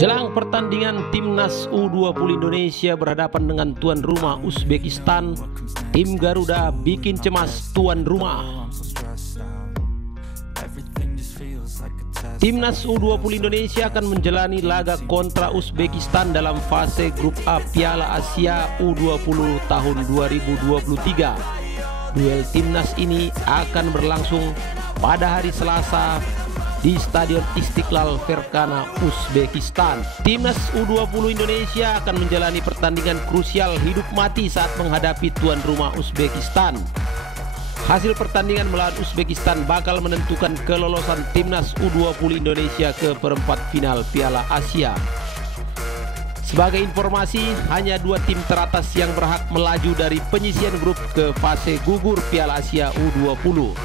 Jelang pertandingan Timnas U20 Indonesia berhadapan dengan tuan rumah Uzbekistan, tim Garuda bikin cemas tuan rumah. Timnas U20 Indonesia akan menjalani laga kontra Uzbekistan dalam fase grup A Piala Asia U20 tahun 2023. Duel timnas ini akan berlangsung pada hari Selasa di Stadion Istiqlal Fergana, Uzbekistan. Timnas U20 Indonesia akan menjalani pertandingan krusial hidup mati saat menghadapi tuan rumah Uzbekistan. Hasil pertandingan melawan Uzbekistan bakal menentukan kelolosan Timnas U20 Indonesia ke perempat final Piala Asia. Sebagai informasi, hanya dua tim teratas yang berhak melaju dari penyisian grup ke fase gugur Piala Asia U20.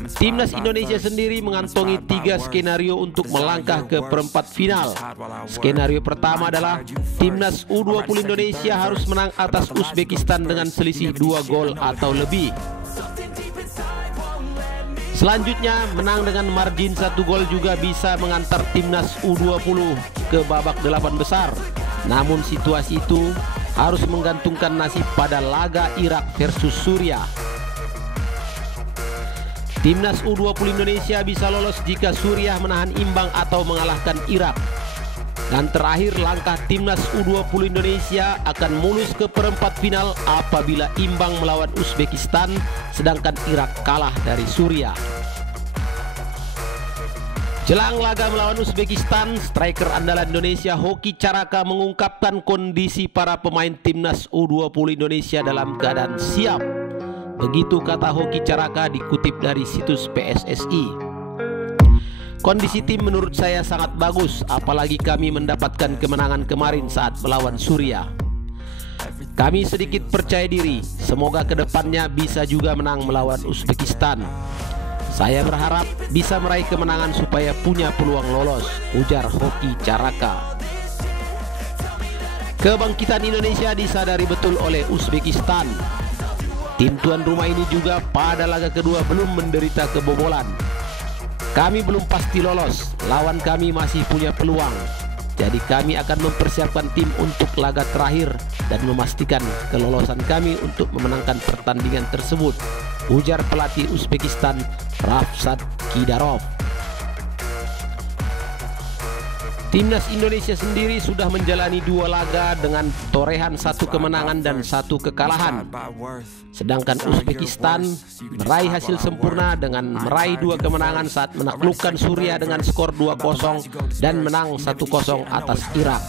Timnas Indonesia sendiri mengantongi 3 skenario untuk melangkah ke perempat final. Skenario pertama adalah Timnas U20 Indonesia harus menang atas Uzbekistan dengan selisih 2 gol atau lebih. Selanjutnya, menang dengan margin 1 gol juga bisa mengantar Timnas U20 ke babak 8 besar. Namun situasi itu harus menggantungkan nasib pada laga Irak versus Suriah. Timnas U20 Indonesia bisa lolos jika Suriah menahan imbang atau mengalahkan Irak. Dan terakhir, langkah Timnas U20 Indonesia akan mulus ke perempat final apabila imbang melawan Uzbekistan, sedangkan Irak kalah dari Suriah. Jelang laga melawan Uzbekistan, striker andalan Indonesia Hoki Caraka mengungkapkan kondisi para pemain Timnas U20 Indonesia dalam keadaan siap. Begitu kata Hoki Caraka dikutip dari situs PSSI. Kondisi tim menurut saya sangat bagus, apalagi kami mendapatkan kemenangan kemarin saat melawan Suriah. Kami sedikit percaya diri, semoga kedepannya bisa juga menang melawan Uzbekistan. Saya berharap bisa meraih kemenangan supaya punya peluang lolos, ujar Hoki Caraka. Kebangkitan Indonesia disadari betul oleh Uzbekistan. Tim tuan rumah ini juga pada laga kedua belum menderita kebobolan. Kami belum pasti lolos, lawan kami masih punya peluang. Jadi kami akan mempersiapkan tim untuk laga terakhir dan memastikan kelolosan kami untuk memenangkan pertandingan tersebut, ujar pelatih Uzbekistan Ravsat Kidarov. Timnas Indonesia sendiri sudah menjalani 2 laga dengan torehan 1 kemenangan dan 1 kekalahan. Sedangkan Uzbekistan meraih hasil sempurna dengan meraih 2 kemenangan saat menaklukkan Suriah dengan skor 2-0 dan menang 1-0 atas Irak.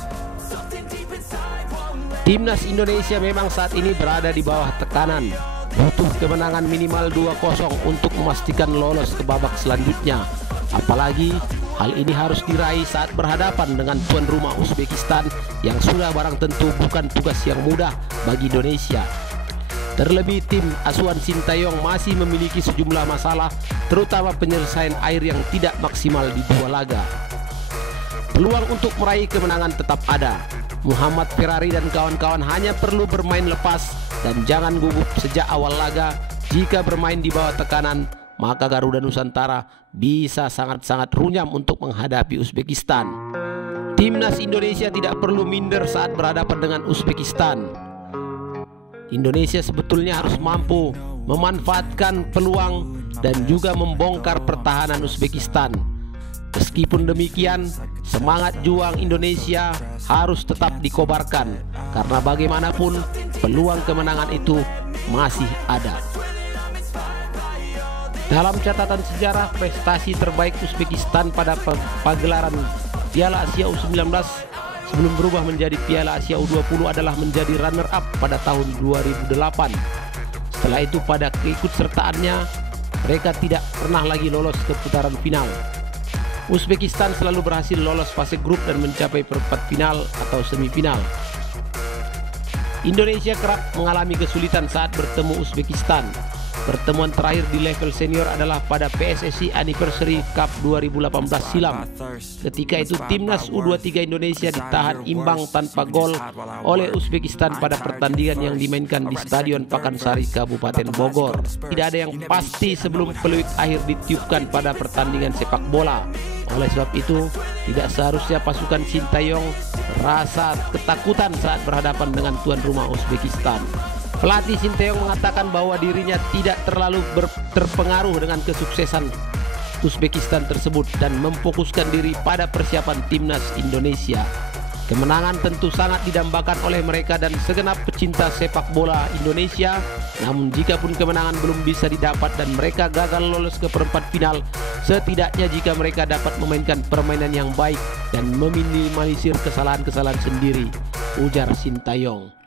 Timnas Indonesia memang saat ini berada di bawah tekanan, butuh kemenangan minimal 2-0 untuk memastikan lolos ke babak selanjutnya. Apalagi hal ini harus diraih saat berhadapan dengan tuan rumah Uzbekistan yang sudah barang tentu bukan tugas yang mudah bagi Indonesia. Terlebih tim asuhan Sintayong masih memiliki sejumlah masalah, terutama penyelesaian air yang tidak maksimal di 2 laga. Peluang untuk meraih kemenangan tetap ada. Muhammad Ferrari dan kawan-kawan hanya perlu bermain lepas dan jangan gugup sejak awal laga. Jika bermain di bawah tekanan, maka Garuda Nusantara bisa sangat-sangat runyam untuk menghadapi Uzbekistan. Timnas Indonesia tidak perlu minder saat berhadapan dengan Uzbekistan. Indonesia sebetulnya harus mampu memanfaatkan peluang dan juga membongkar pertahanan Uzbekistan. Meskipun demikian, semangat juang Indonesia harus tetap dikobarkan, karena bagaimanapun peluang kemenangan itu masih ada. Dalam catatan sejarah, prestasi terbaik Uzbekistan pada pagelaran Piala Asia U19 sebelum berubah menjadi Piala Asia U20 adalah menjadi runner-up pada tahun 2008. Setelah itu pada keikutsertaannya, mereka tidak pernah lagi lolos ke putaran final. Uzbekistan selalu berhasil lolos fase grup dan mencapai perempat final atau semifinal. Indonesia kerap mengalami kesulitan saat bertemu Uzbekistan. Pertemuan terakhir di level senior adalah pada PSSI Anniversary Cup 2018 silam. Ketika itu Timnas U23 Indonesia ditahan imbang tanpa gol oleh Uzbekistan pada pertandingan yang dimainkan di Stadion Pakansari, Kabupaten Bogor. Tidak ada yang pasti sebelum peluit akhir ditiupkan pada pertandingan sepak bola. Oleh sebab itu, tidak seharusnya pasukan Sintayong rasa ketakutan saat berhadapan dengan tuan rumah Uzbekistan. Pelatih Sintayong mengatakan bahwa dirinya tidak terlalu terpengaruh dengan kesuksesan Uzbekistan tersebut dan memfokuskan diri pada persiapan timnas Indonesia. Kemenangan tentu sangat didambakan oleh mereka dan segenap pecinta sepak bola Indonesia. Namun jikapun kemenangan belum bisa didapat dan mereka gagal lolos ke perempat final, setidaknya jika mereka dapat memainkan permainan yang baik dan meminimalisir kesalahan-kesalahan sendiri, ujar Sintayong.